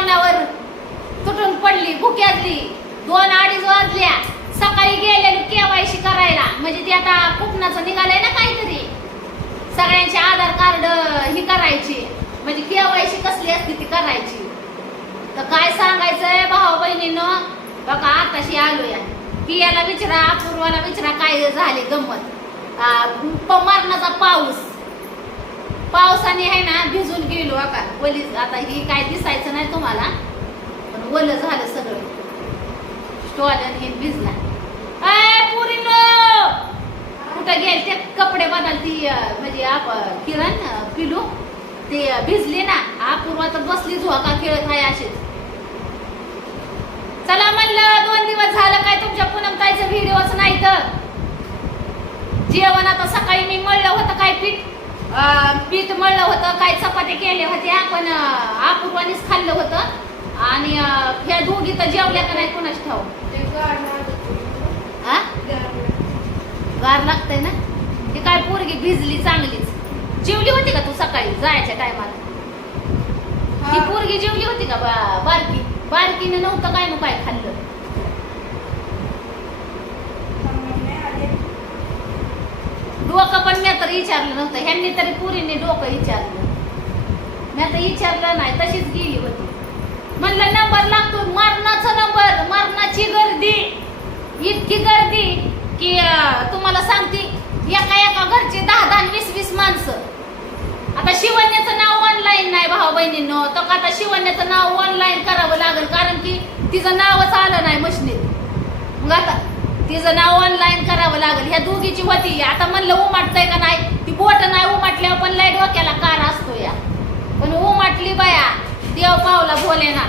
जेवणावर तुटून पडली भुक्यातली. दोन अडीच वाजल्या. सकाळी गेले केवायसी करायला. म्हणजे ते आता कुपनाचं निघालंय ना काहीतरी. सगळ्यांचे आधार कार्ड ही करायची. म्हणजे केवायसी कसली असते ती करायची. तर काय सांगायचंय भाऊ बहिणीनं? बघा आताशी आलोया. पियाला विचारा अपूर्वाला विचारा काय झाले गंमत. मरणाचा पाऊस. पावसाने आहे ना भिजून वली आता ही काय दिसायचं नाही तुम्हाला पण वल झालं सगळं. स्टॉल हे भिजला. कुठं गेल ते कपडे बदलती ती म्हणजे आप किरण पिलू? ते भिजली भिजले ना. अपूर्वा तर बसली झोका खेळत आहे अशीच. चला म्हणलं दोन दिवस झालं काय तुमच्या पूनमताईचं व्हिडिओच नाही तर. जेवण आता सकाळी मी मळलं होतं काय पीठ? पीठ मळलं होतं काय चपात्या केल्या होत्या पण अं, अपूर्वानीच खाल्लं होतं. आणि ह्या दोघी तर जेवल्या का नाही कोणाच ठाऊ गार लागतंय ना? ती काय पोरगी भिजली चांगलीच. जेवली होती का तू सकाळी जायच्या टायमाला ती पोरगी जेवली होती का बा- बारकी? बारकीनं नव्हतं काय ना काय खाल्लं? डोकं पण तर विचारलं नव्हतं. ह्यांनी तरी पुरीने डोकं विचारलं. मी आता विचारलं नाही तशीच गेली होती. म्हणलं नंबर लागतो मरणाचा नंबर मरणाची गर्दी. इतकी गर्दी की तुम्हाला सांगते एका एका घरचे दहा दहा वीस वीस माणसं. आता शिवण्याचं नाव ऑनलाईन नाही भाऊ बहिणींनो. तर आता शिवण्याचं नाव ऑनलाईन करावं लागेल कारण की तिचं नावच आलं नाही मशनीत. मग आता तिचं नाव ऑनलाईन करावं लागेल. ह्या दोघीची होती. आता म्हणलं उमाटतंय का नाही? ती बोट नाही उमाटल्यावर पण लय डोक्याला कार असतो या. पण उमाटली बाया देव पावला भोलेना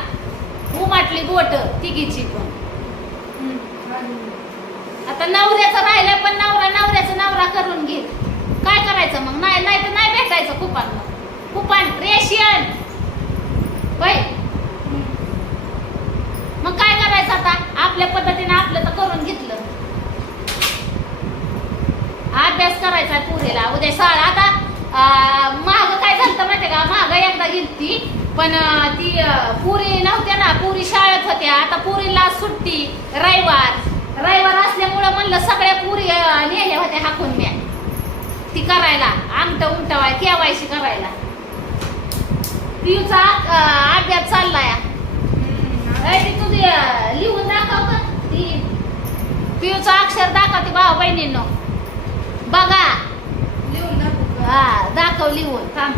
उमाटली बोट तिघीची पण. आता नवऱ्याचं राहिलं पण नवरा नवऱ्याचं नवरा करून घे काय करायचं मग? नाही नाही तर नाही भेटायचं कुपान. मग कुपान रेशियन होय मग काय करायचं आता आपल्या पद्धतीने आपलं तर करून घेतलं अभ्यास करायचा पुरेला उद्या शाळा आता माग काय झालं माहिती का? माग एकदा गेलती पण ती पुरी नव्हत्या ना पुरी शाळेत होत्या. आता पुरीला सुट्टी रविवार. रविवार असल्यामुळं म्हणलं सगळ्या पुरी लिहिल्या नेल्या होत्या हाकून म्या. ती करायला आमट उमटवाय केवायशी करायला. पिऊचा अं, अभ्यास चाललाय. तुझी लिहून दाखव का ती पिऊचं अक्षर दाखवते भाऊ बहिणींनो. बघा. हा दाखव लिहून थांब.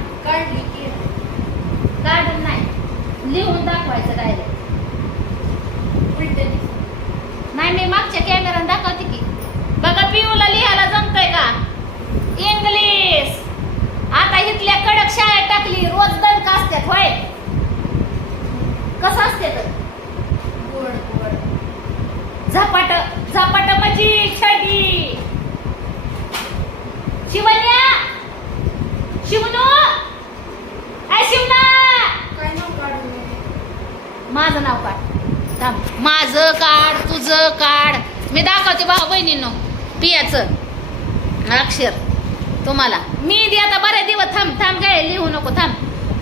काढून नाही. लिहून दाखवायचं डायरेक्ट नाही मी मागच्या कॅमेरात दाखवते की. बघा पिऊला लिहायला जमतंय का? इंग्लिश आता इथल्या कडक शाळेत टाकली रोज दंड असतात होय. कसं असते तर झपाट झपाट म्हणजे छडी. शिवन्या शिवनो! ऐ शिवना! माझं नाव काढ. थांब. माझं काढ तुझं काढ. मी दाखवते भाऊ बहिणींनो. पियाचं. अक्षर. तुम्हाला. मी दे आता बऱ्याच दिवस थांब थांब काय लिहू नको थांब.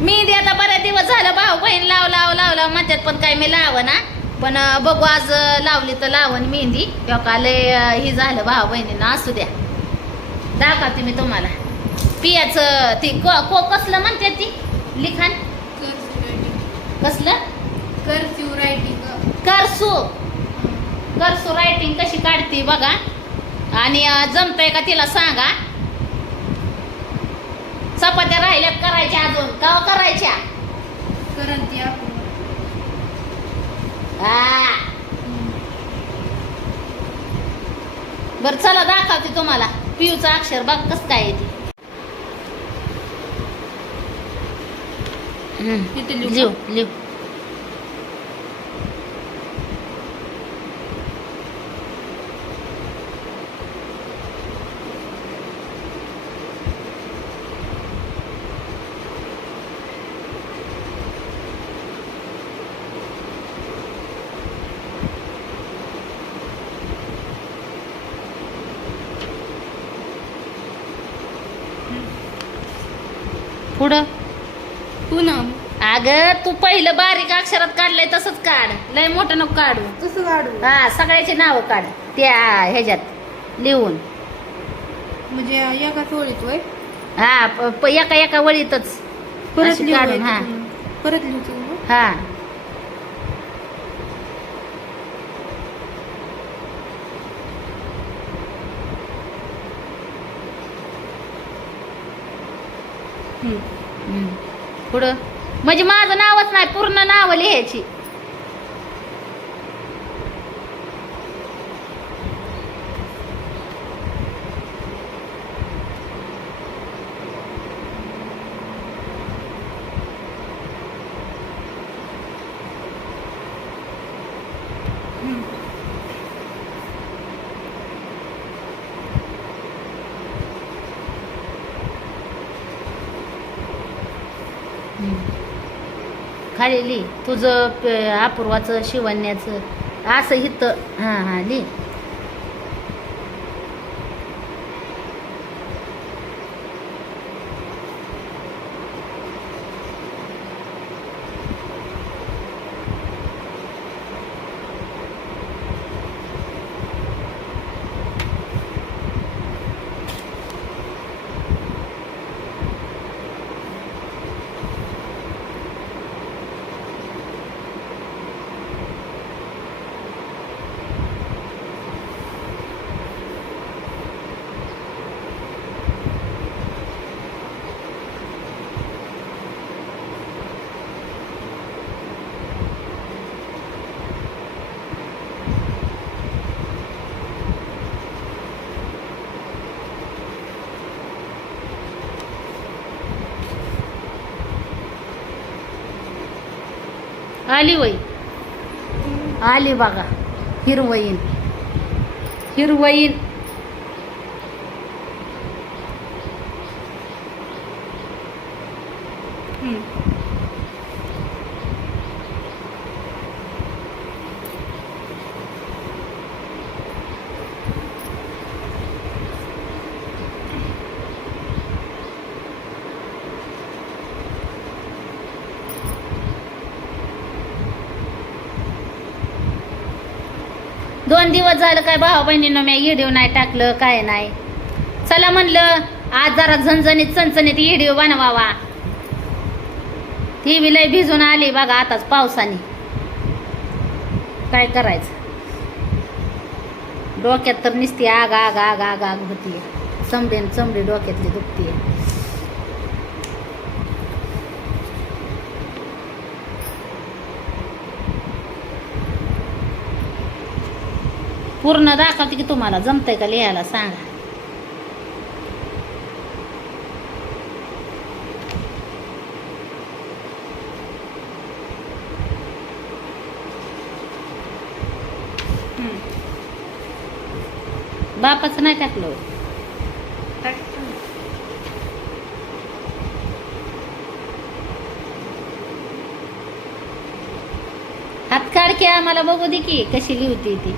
मी दे आता बऱ्याच दिवस झालं भाऊ बहीण लाव लाव लाव लाव म्हणतात पण काय मी लाव ना. पण बघू आज लावली तर लावण मेहंदी. तेव्हा का लय अं, ही झालं भाऊ बहिणीनं असू द्या. दाखवते मी तुम्हाला. पियाचं ती को को कसलं म्हणते ती? लिखाण? कसलं? कर्फ्यू रायटिंग करसू. करसू रायटिंग कशी काढते बघा. आणि जमतंय का तिला सांगा. चपात्या राहिल्यात करायच्या अजून. का करायच्या? करंती आपण हा. बरं चला दाखवते तुम्हाला. पियूचं अक्षर बघ कसं काय ते. लियो लियो पुढं अगं तू पहिलं बारीक अक्षरात काढलंय तसंच काढ. लय मोठं नको काढू. कसं काढू. हा सगळ्याची नावं काढ. त्या ह्याच्यात लिहून. म्हणजे एका चोळीत वय हा प- प- एका एका वळीतच. परत अशी लिहू काढून, हा. परत लिहू का? हा. हम्म. हम्म. पुढं? म्हणजे माझं नावच नाही पूर्ण नाव लिहायची. खाली लिही तुझं प- अपूर्वाचं शिवण्याचं असं हित. हां हां लिही आली वय आली बघा. हिरवईन हिरवईन हम्म. दोन दिवस झालं काय भावा बहिणीनं मी व्हिडिओ नाही टाकलं काय नाही. चला म्हणलं आज जरा झणझणीत चणचणीत व्हिडिओ बनवावा. ती बी लय भिजून आली बघा आताच पावसाने. काय करायचं? डोक्यात तर निसती आग आग आग आग आग होती चमडे चमडी डोक्यातली दुखतीये. पूर्ण दाखवते की तुम्हाला जमतंय का लिहायला सांगा. बापच नाही टाकलं. हात काढ की आम्हाला बघू दे की कशी लिहिती ती.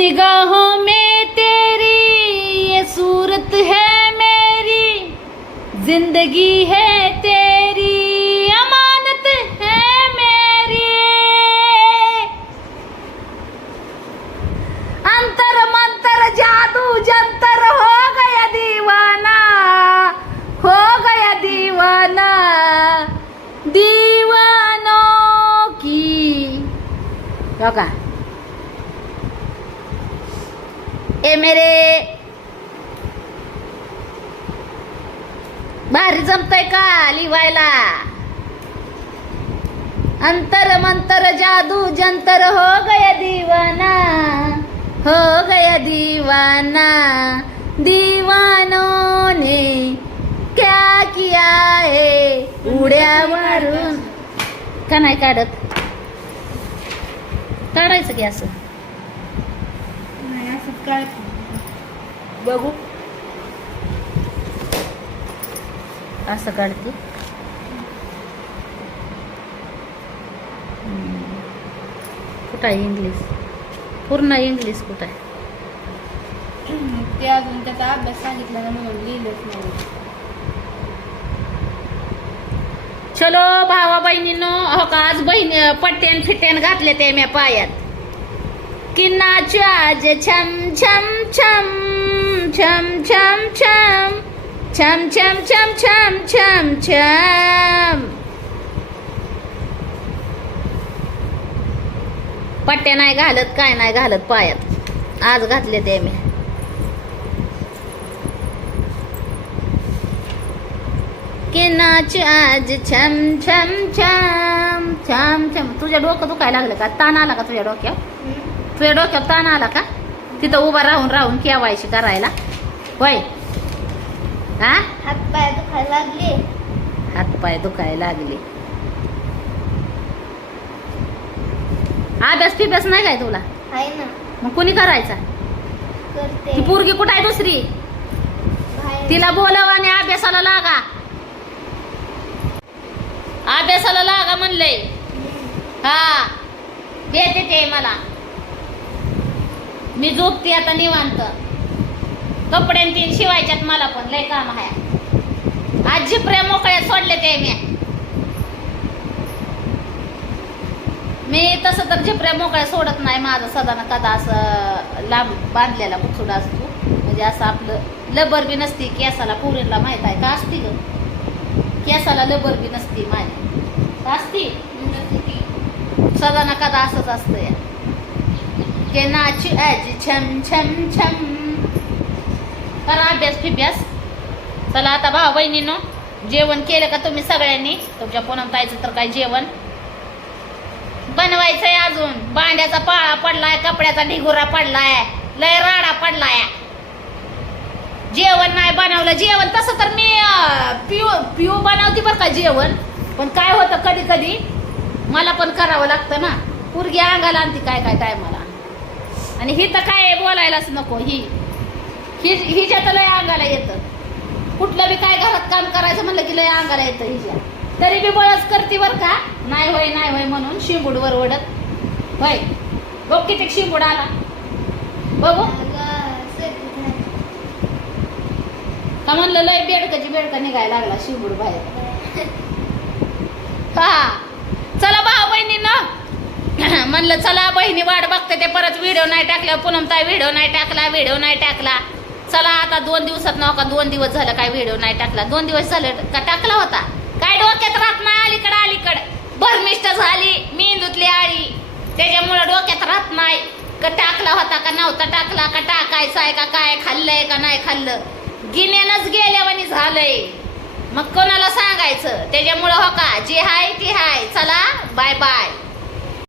निगाहों में तेरी ये सूरत है मेरी। जिंदगी है तेरी। ए मेरे. भारी जमतय का लिवायला? अंतर मंतर जादू जंतर हो गया दीवाना हो गया दीवाना. दीवानों ने क्या किया हे? उड्या मारून. का नाही काढत? काढायचं की असं? काढते बघू. असं काढते. कुठं आहे इंग्लिश पूर्ण इंग्लिश कुठं आहे? ते अजून त्याचा अभ्यास सांगितला ना म्हणून लिहिलंच नाही. चलो भावा बहिणीनो हो का? आज बहीण पट्ट्यान फिट्ट्यान घातले ते म्या पायात. किन्नाच्या आज छम छम छम छम छम छम छम छम छम छम छम छम पट्ट्या नाही घालत काय नाही घालत पायात आज घातले ते मी की नाच आज छम छम छम छम छम तुझ्या डोकं दुखायला लागलं का ताण आला का तुझ्या डोक्यावर तुझ्या डोक्यावर ताण आला का? तिथं उभा राहून राहून केवायशी करायला. होय? हा हात पाय दुखायला लागले. हातपाय दुखायला लागले. अभ्यास फिभ्यास नाही काय तुला? आहे ना. मग कुणी करायचा? करते. ती पोरगी कुठं आहे दुसरी? बाहेर. तिला बोलव आणि अभ्यासाला लागा. अभ्यासाला लागा म्हणलंय. हा. देते ते मला. मी झोपते आता निवांत. कपडे तीन शिवायच्यात मला पण लय काम आहे. आज झिपऱ्या मोकळ्या सोडले ते मी. मी तसं तर झिपऱ्या मोकळ्या सोडत नाही माझं सदा न कदा असं लांब बांधलेला बुचूड असतो. म्हणजे असं आपलं लबर बी नसती केसाला पुरीला माहीत आहे का? असती ग. केसाला लबर बी नसती माझी असती. सदा ना कदा असंच असतं या के नाची ॲज छम छम छम करा अभ्यास फिभ्यास चला आता भाऊ बहिणीनो जेवण केलं का तुम्ही सगळ्यांनी तुमच्या पुनम ताईचं तर काय जेवण बनवायचंय अजून भांड्याचा पाळा पडलाय कपड्याचा ढिगुरा पडलाय लय राडा पडलाय जेवण नाही बनवलं जेवण तसं तर मी पिऊ पिऊ बनवते बरं का जेवण पण काय होतं कधी कधी मला पण करावं लागतं ना पुरगी अंगाला आणते काय काय काय मला आणि ही तर काय बोलायलाच नको ही. ही हिच्या तर लय अंगाला येतं. कुठलं बी काय घरात काम करायचं म्हणलं की लय अंगाला येतं हिच्या तरी बी बळच करते बरं का? नाही होय नाही होय म्हणून शिंबूडवर ओढत. होय. बघ किती शिंबूड आला. बघू. का म्हणलं लय बेडकाची बेडका निघायला लागला शिंबूड बाहेर. हा. चला भाऊ बहिणीनं. म्हणलं चला बहिणी वाट बघते ते परत व्हिडिओ नाही टाकला पुनमताई व्हिडिओ नाही टाकला व्हिडिओ नाही टाकला. चला आता दोन दिवसात नका हो दोन दिवस झालं काय व्हिडिओ नाही टाकला. दोन दिवस झालं का टाकला होता. काय डोक्यात राहत नाही अलीकडं अलीकडं. भरमिष्ट झाली मेंदूतली आळी. त्याच्यामुळं डोक्यात राहत नाही का टाकला होता का नव्हता टाकला का टाकायचा आहे का काय खाल्लंय का नाही खाल्लं. गिन्यानच गेल्यावानी झालंय. मग कोणाला सांगायचं? त्याच्यामुळं हो का जे हाय ते हाय. चला बाय बाय